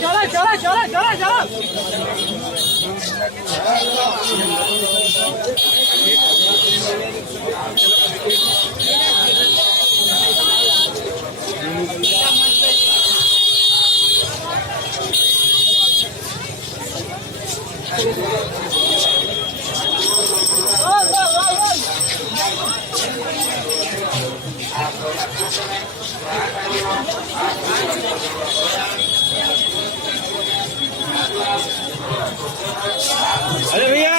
चला चला चला चला चला अरे भैया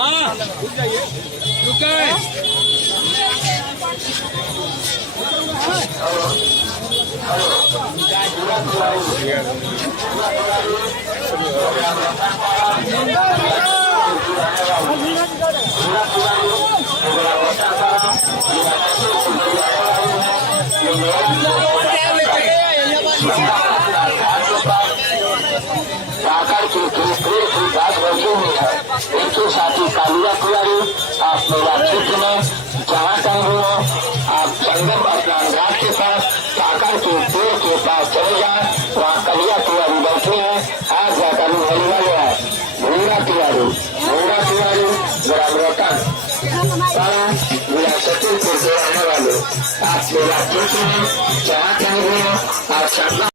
हाँ रुका है। साकार की पेड़ की बात रखी हुई है। इनके साथी कालिया कुआरी आप मेरा क्षेत्र में जहाँ कहीं हो आप संगम स्नान घाट के पास साकार के पेड़ के पास चले जाए। वहाँ कालिया कुआरी बैठे हैं। आज जाकर मिलने वाले हैं भूरा तिवारी ग्राम रोहतन जिला छत्तीसपुर से आने वाले आप मेरा क्षेत्र में जहाँ कहीं हो आप